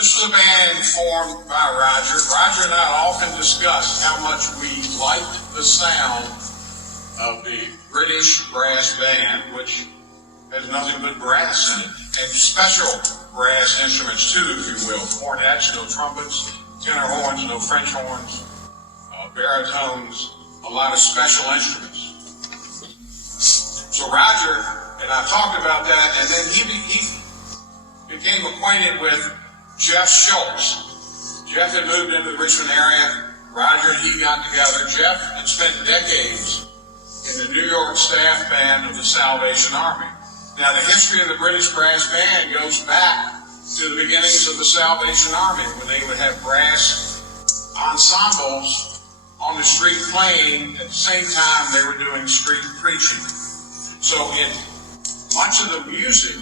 This was a band formed by Roger. Roger and I often discussed how much we liked the sound of the British brass band, which has nothing but brass in it, and special brass instruments too, if you will. Cornets, no trumpets, tenor horns, no French horns, baritones, a lot of special instruments. So Roger and I talked about that, and then he became acquainted with Jeff Schultz. Jeff had moved into the Richmond area. Roger and he got together. Jeff had spent decades in the New York staff band of the Salvation Army. Now, the history of the British brass band goes back to the beginnings of the Salvation Army, when they would have brass ensembles on the street playing at the same time they were doing street preaching. So in much of the music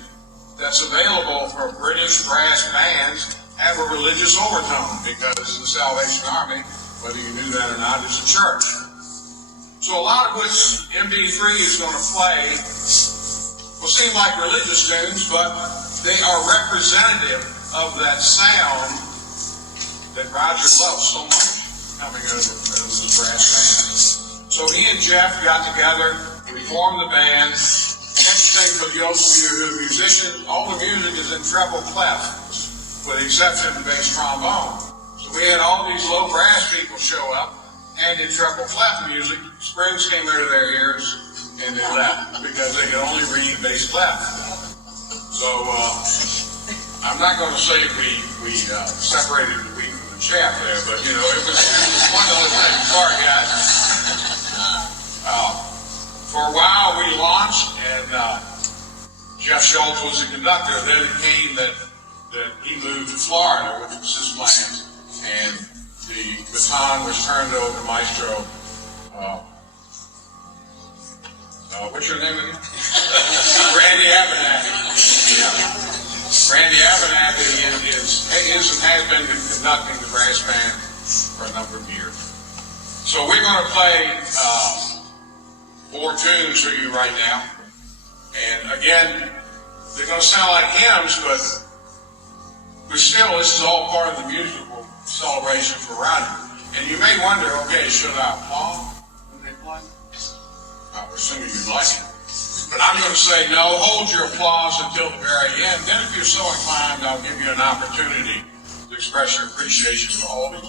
that's available for British brass bands have a religious overtone, because the Salvation Army, whether you knew that or not, is a church. So a lot of what MD3 is going to play will seem like religious tunes, but they are representative of that sound that Roger loves so much coming out of this brass band. So he and Jeff got together, we formed the band. Interesting for those of you who are musicians, all the music is in treble clef, with the exception of the bass trombone. So we had all these low brass people show up, and in treble clef music, springs came into their ears, and they left, because they could only read bass clef. So I'm not going to say we separated the wheat from the chaff there, but you know, it was one of those things. Sorry, guys. For a while we launched, and Jeff Schultz was the conductor. Then it came that he moved to Florida, which was his plan, and the baton was turned over to Maestro. What's your name again? Randy Abernathy. Yeah. Randy Abernathy is and has been conducting the brass band for a number of years. So we're going to play 4 tunes for you right now. And again, they're going to sound like hymns, but still, this is all part of the musical celebration for Roger. And you may wonder, okay, should I applaud when they play? I'm assuming you'd like it. But I'm going to say no, hold your applause until the very end. Then if you're so inclined, I'll give you an opportunity to express your appreciation for all these